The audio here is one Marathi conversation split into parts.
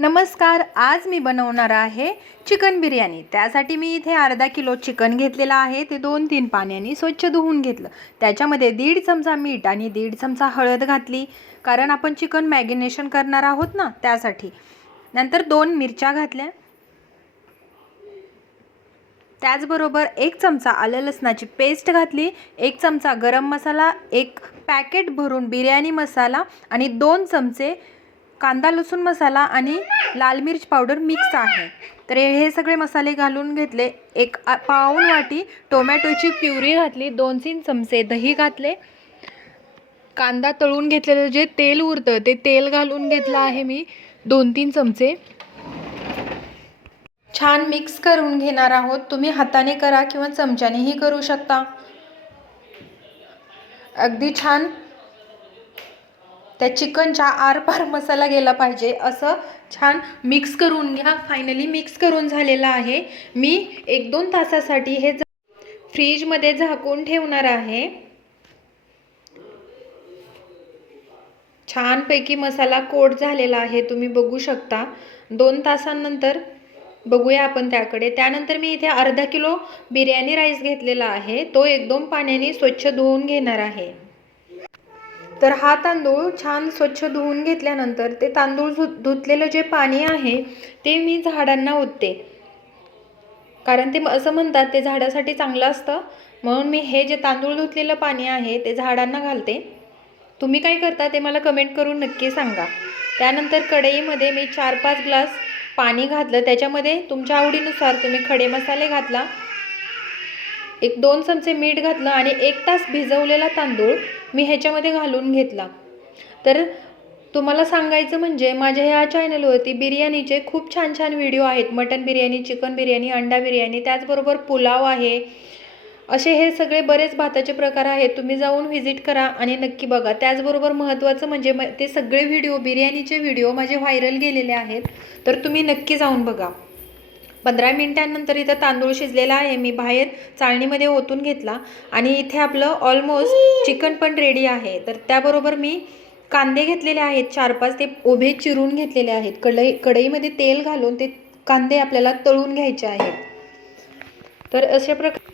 नमस्कार आज मी बनवणार आहे चिकन बिर्याणी. त्यासाठी मी इथे अर्धा किलो चिकन घेतलेलं आहे. ते दोन तीन पाण्याने स्वच्छ धुवून घेतलं. त्याच्यामध्ये दीड चमचा मीठ आणि दीड चमचा हळद घातली. कारण आपण चिकन मॅगिनेशन करणार आहोत ना त्यासाठी. नंतर दोन मिरच्या घातल्या. त्याचबरोबर एक चमचा आलं लसणाची पेस्ट घातली. एक चमचा गरम मसाला एक पॅकेट भरून बिर्याणी मसाला आणि दोन चमचे कांदा लसूण मसाला आणि लाल मिर्च पावडर मिक्स आहे. तर हे सगळे मसाले घालून घेतले. एक पाऊन वाटी टोमॅटोची प्युरी घातली. दोन तीन चमचे दही घातले. कांदा तळून घेतलेलं जे तेल उरतं ते तेल घालून घेतलं आहे मी. दोन तीन चमचे. छान मिक्स करून घेणार आहोत. तुम्ही हाताने करा किंवा चमच्यानेही करू शकता. अगदी छान त्या चिकनच्या आरपार मसाला गेला पाहिजे. असं छान मिक्स करून घ्या. फायनली मिक्स करून झालेलं आहे. मी एक दोन तासासाठी हे फ्रीजमध्ये झाकून ठेवणार आहे. छानपैकी मसाला कोट झालेला आहे. तुम्ही बघू शकता. दोन तासांनंतर बघूया आपण त्याकडे. त्यानंतर मी इथे अर्धा किलो बिर्याणी राईस घेतलेला आहे. तो एक दोन पाण्याने स्वच्छ धुवून घेणार आहे. तर हा तांदूळ छान स्वच्छ धुवून घेतल्यानंतर ते तांदूळ धु धुतलेलं जे पाणी आहे ते मी झाडांना ओतते. कारण ते असं म्हणतात ते झाडासाठी चांगलं असतं. म्हणून मी हे जे तांदूळ धुतलेलं पाणी आहे ते झाडांना घालते. तुम्ही काय करता ते मला कमेंट करून नक्की सांगा. त्यानंतर कढईमध्ये मी चार पाच ग्लास पाणी घातलं. त्याच्यामध्ये तुमच्या आवडीनुसार तुम्ही खडे मसाले घातला. एक दोन चमचे मीठ घातलं आणि एक तास भिजवलेला तांदूळ मी ह्याच्यामध्ये घालून घेतला. तर तुम्हाला सांगायचं म्हणजे माझ्या ह्या चॅनलवरती बिर्याणीचे खूप छान छान व्हिडिओ आहेत. मटन बिर्याणी चिकन बिर्याणी अंडा बिर्याणी त्याचबरोबर पुलाव आहे. असे हे सगळे बरेच भाताचे प्रकार आहेत. तुम्ही जाऊन व्हिजिट करा आणि नक्की बघा. त्याचबरोबर महत्त्वाचं म्हणजे म ते सगळे व्हिडिओ बिर्याणीचे व्हिडिओ माझे व्हायरल गेलेले आहेत. तर तुम्ही नक्की जाऊन बघा. पंधरा मिनिटांनंतर इथं तांदूळ शिजलेला आहे. मी बाहेर चाळणीमध्ये ओतून घेतला आणि इथे आपलं ऑलमोस्ट चिकन पण रेडी आहे. तर त्याबरोबर मी कांदे घेतलेले आहेत. चार पाच ते उभे चिरून घेतलेले आहेत. कढई कढईमध्ये तेल घालून ते कांदे आपल्याला तळून घ्यायचे आहेत. तर अशा प्रकार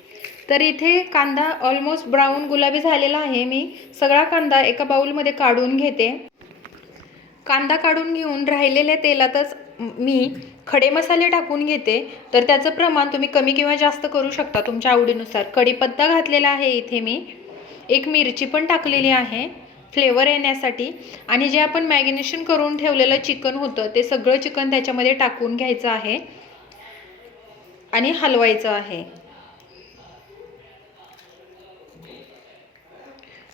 तर इथे कांदा ऑलमोस्ट ब्राऊन गुलाबी झालेला आहे. मी सगळा कांदा एका बाउलमध्ये काढून घेते. कांदा काढून घेऊन राहिलेल्या तेलातच मी खडे मसाले टाकून घेते तर त्याचं प्रमाण तुम्ही कमी किंवा जास्त करू शकता तुमच्या आवडीनुसार. कढीपत्ता घातलेला आहे इथे मी. एक मिरची पण टाकलेली आहे फ्लेवर येण्यासाठी. आणि जे आपण मॅगिनेशन करून ठेवलेलं चिकन होतं ते सगळं चिकन त्याच्यामध्ये टाकून घ्यायचं आहे. आणि हलवायचं आहे.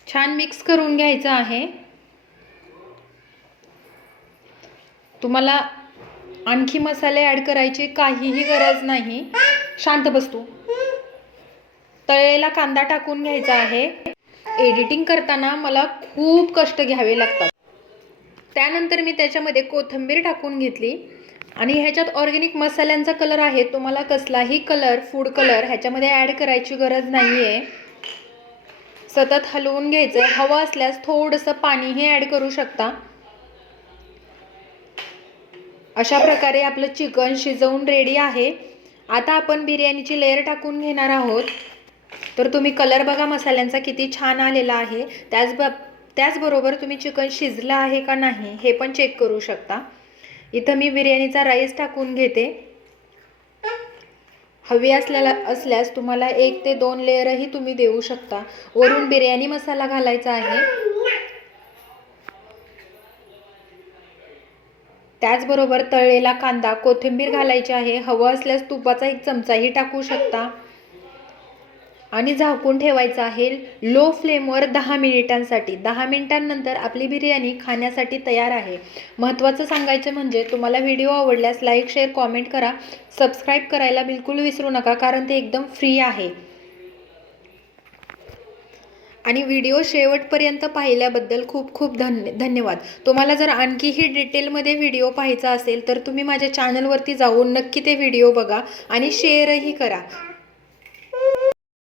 छान मिक्स करून घ्यायचं आहे. तुम्हाला आणखी मसाले ॲड करायची काहीही गरज नाही. शांत बसतो. तळलेला कांदा टाकून घ्यायचा आहे. एडिटिंग करताना मला खूप कष्ट घ्यावे लागतात. त्यानंतर मी त्याच्यामध्ये कोथिंबीर टाकून घेतली. आणि ह्याच्यात ऑर्गेनिक मसाल्यांचा कलर आहे तुम्हाला कसलाही कलर फूड कलर ह्याच्यामध्ये ॲड करायची गरज नाही आहे सतत हलवून घ्यायचं. हवं असल्यास थोडंसं पाणीही ॲड करू शकता. अशा प्रकारे आपलं चिकन शिजवून रेडी आहे. आता आपण बिर्याणीची लेअर टाकून घेणार आहोत. तर तुम्ही कलर बघा मसाल्यांचा किती छान आलेला आहे. त्याच ब त्याचबरोबर तुम्ही चिकन शिजलं आहे का नाही हे पण चेक करू शकता. इथं मी बिर्याणीचा राईस टाकून घेते. हवी असल्याला असल्यास तुम्हाला एक ते दोन लेअरही तुम्ही देऊ शकता. वरून बिर्याणी मसाला घालायचा आहे. त्याचबरोबर तळलेला कांदा कोथिंबीर घालायची आहे. हवं असल्यास तुपाचा एक चमचाही टाकू शकता. आणि झाकून ठेवायचं आहे लो फ्लेमवर दहा मिनिटांसाठी. दहा मिनिटांनंतर आपली बिर्याणी खाण्यासाठी तयार आहे. महत्त्वाचं सांगायचं म्हणजे तुम्हाला व्हिडिओ आवडल्यास लाईक शेअर कॉमेंट करा. सबस्क्राईब करायला बिलकुल विसरू नका कारण ते एकदम फ्री आहे. आणि व्हिडिओ शेवटपर्यंत पाहिल्याबद्दल खूप खूप धन्य धन्यवाद. तुम्हाला जर आणखीही डिटेलमध्ये व्हिडिओ पाहायचा असेल तर तुम्ही माझ्या चॅनलवरती जाऊन नक्की ते व्हिडिओ बघा आणि शेअरही करा.